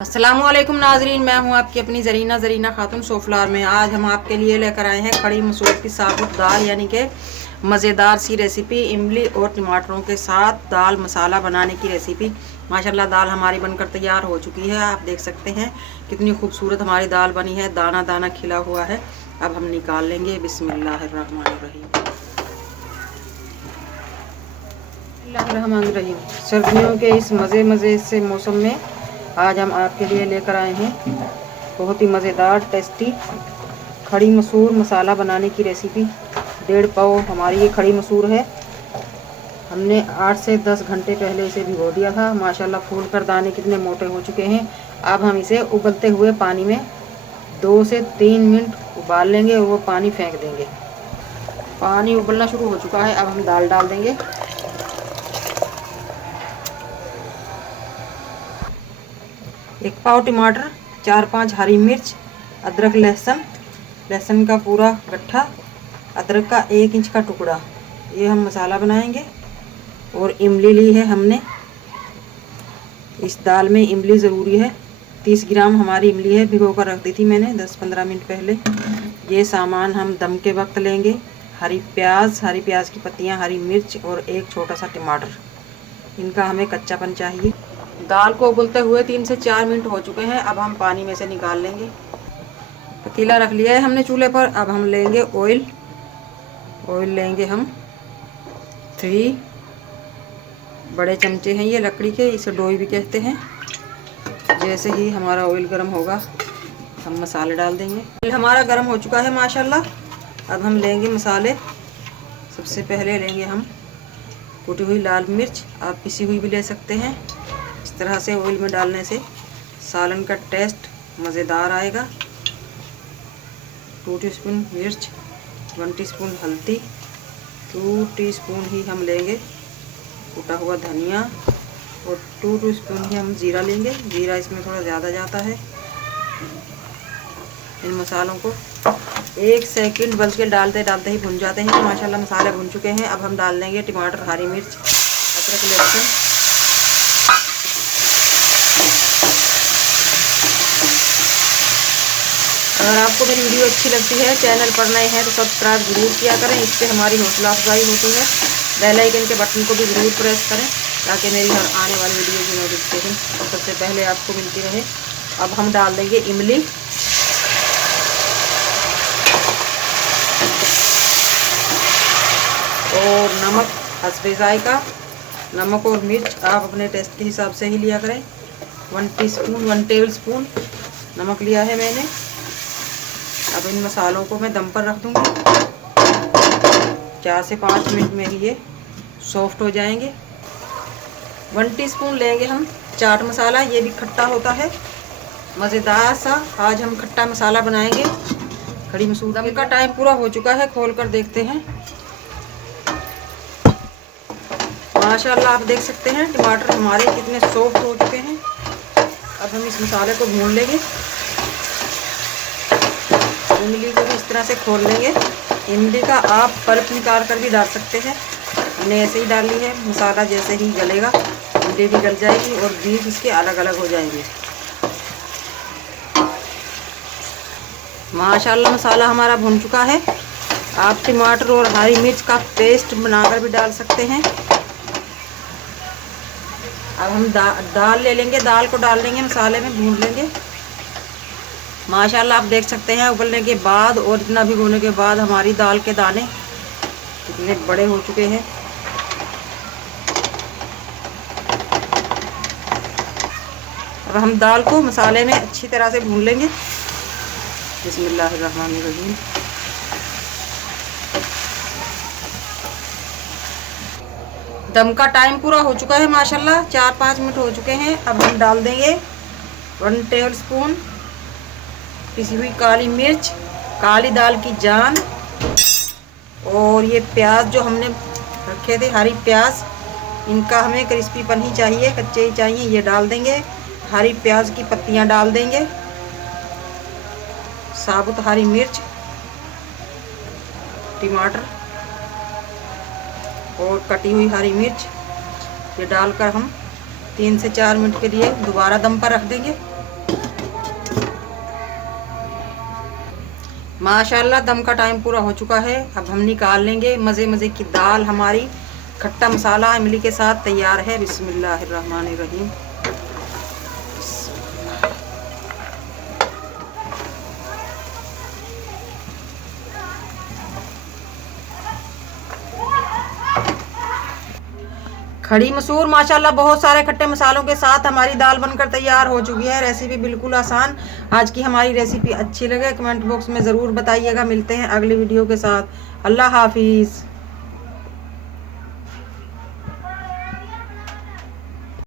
अस्सलामुअलैकुम नाजरीन, मैं हूं आपकी अपनी ज़रीना खातून सोफ्लावर में। आज हम आपके लिए लेकर आए हैं खड़ी मसूर की साबुत दाल यानी कि मज़ेदार सी रेसिपी। इमली और टमाटरों के साथ दाल मसाला बनाने की रेसिपी। माशाल्लाह दाल हमारी बनकर तैयार हो चुकी है। आप देख सकते हैं कितनी खूबसूरत हमारी दाल बनी है, दाना दाना खिला हुआ है। अब हम निकाल लेंगे। बिस्मिल्लाहिर्रहमानिर्रहीम। सर्दियों के इस मज़े से मौसम में आज हम आपके लिए लेकर आए हैं बहुत ही मज़ेदार टेस्टी खड़ी मसूर मसाला बनाने की रेसिपी। 1.5 पाव हमारी ये खड़ी मसूर है। हमने 8 से 10 घंटे पहले इसे भिगो दिया था। माशाल्लाह फूल कर दाने कितने मोटे हो चुके हैं। अब हम इसे उबलते हुए पानी में 2 से 3 मिनट उबाल लेंगे और वो पानी फेंक देंगे। पानी उबलना शुरू हो चुका है। अब हम दाल डाल देंगे। 1 पाव टमाटर, 4-5 हरी मिर्च, अदरक लहसुन का पूरा गट्ठा, अदरक का 1 इंच का टुकड़ा, ये हम मसाला बनाएंगे। और इमली ली है हमने। इस दाल में इमली ज़रूरी है। 30 ग्राम हमारी इमली है, भिगो कर रख दी थी मैंने 10-15 मिनट पहले। ये सामान हम दम के वक्त लेंगे। हरी प्याज की पत्तियाँ, हरी मिर्च और 1 छोटा सा टमाटर, इनका हमें कच्चापन चाहिए। दाल को उबलते हुए 3 से 4 मिनट हो चुके हैं। अब हम पानी में से निकाल लेंगे। पतीला रख लिया है हमने चूल्हे पर। अब हम लेंगे ऑयल लेंगे हम 3 बड़े चमचे हैं ये लकड़ी के, इसे डोई भी कहते हैं। जैसे ही हमारा ऑयल गर्म होगा हम मसाले डाल देंगे। ऑयल हमारा गर्म हो चुका है माशाल्लाह। अब हम लेंगे मसाले। सबसे पहले लेंगे हम कुटी हुई लाल मिर्च, आप पिसी हुई भी ले सकते हैं। इस तरह से ऑयल में डालने से सालन का टेस्ट मज़ेदार आएगा। 2 टीस्पून मिर्च, 1 टीस्पून हल्दी, 2 टीस्पून ही हम लेंगे कुटा हुआ धनिया और 2 टीस्पून ही हम जीरा लेंगे। जीरा इसमें थोड़ा ज़्यादा जाता है। इन मसालों को 1 सेकंड बल्कि डालते ही भुन जाते हैं। माशाल्लाह मसाले भुन चुके हैं। अब हम डाल देंगे टमाटर, हरी मिर्च, अदरक लहसुन। अगर आपको मेरी वीडियो अच्छी लगती है, चैनल पर नए हैं तो सब्सक्राइब जरूर किया करें। इससे हमारी हौसला अफजाई होती है। बेल आइकन के बटन को भी ज़रूर प्रेस करें ताकि मेरी हर आने वाली वीडियो की नोटिफिकेशन सबसे पहले आपको मिलती रहे। अब हम डाल देंगे इमली और नमक हस्बे जायका। नमक और मिर्च आप अपने टेस्ट के हिसाब से ही लिया करें। 1 टेबल स्पून नमक लिया है मैंने। अब इन मसालों को मैं दम पर रख दूंगी। 4 से 5 मिनट में ही ये सॉफ्ट हो जाएंगे। 1 टीस्पून लेंगे हम चाट मसाला, ये भी खट्टा होता है मज़ेदार सा। आज हम खट्टा मसाला बनाएंगे खड़ी मसूर। दम का टाइम पूरा हो चुका है, खोल कर देखते हैं। माशाल्लाह आप देख सकते हैं टमाटर हमारे कितने सॉफ्ट हो चुके हैं। अब हम इस मसाले को भून लेंगे। इमली को भी इस तरह से खोल लेंगे। इमली का आप पल्प निकाल कर भी डाल सकते हैं। हमने ऐसे ही डाली है। मसाला जैसे ही गलेगा इमली भी गल जाएगी और बीज इसके अलग अलग हो जाएंगे। माशाल्लाह मसाला हमारा भुन चुका है। आप टमाटर और हरी मिर्च का पेस्ट बनाकर भी डाल सकते हैं। अब हम दाल ले लेंगे। दाल को डाल देंगे, मसाले में भून लेंगे। माशाल्लाह आप देख सकते हैं उबलने के बाद और इतना भिगोने के बाद हमारी दाल के दाने कितने बड़े हो चुके हैं। अब हम दाल को मसाले में अच्छी तरह से भून लेंगे। बिस्मिल्लाहिर्रहमानिर्रहीम। दम का टाइम पूरा हो चुका है माशाल्लाह। 4-5 मिनट हो चुके हैं। अब हम डाल देंगे 1 टेबल स्पून पिसी हुई काली मिर्च, काली दाल की जान और ये प्याज जो हमने रखे थे, हरी प्याज, इनका हमें क्रिस्पीपन ही चाहिए, कच्चे ही चाहिए। ये डाल देंगे। हरी प्याज की पत्तियां डाल देंगे। साबुत हरी मिर्च, टमाटर और कटी हुई हरी मिर्च, ये डालकर हम 3 से 4 मिनट के लिए दोबारा दम पर रख देंगे। माशाल्लाह दम का टाइम पूरा हो चुका है। अब हम निकाल लेंगे। मज़े मज़े की दाल हमारी खट्टा मसाला इमली के साथ तैयार है। बिस्मिल्लाहिर्रहमानिर्रहीम। खड़ी मसूर माशाल्लाह बहुत सारे खट्टे मसालों के साथ हमारी दाल बनकर तैयार हो चुकी है। रेसिपी बिल्कुल आसान। आज की हमारी रेसिपी अच्छी लगे कमेंट बॉक्स में ज़रूर बताइएगा। मिलते हैं अगली वीडियो के साथ। अल्लाह हाफिज़।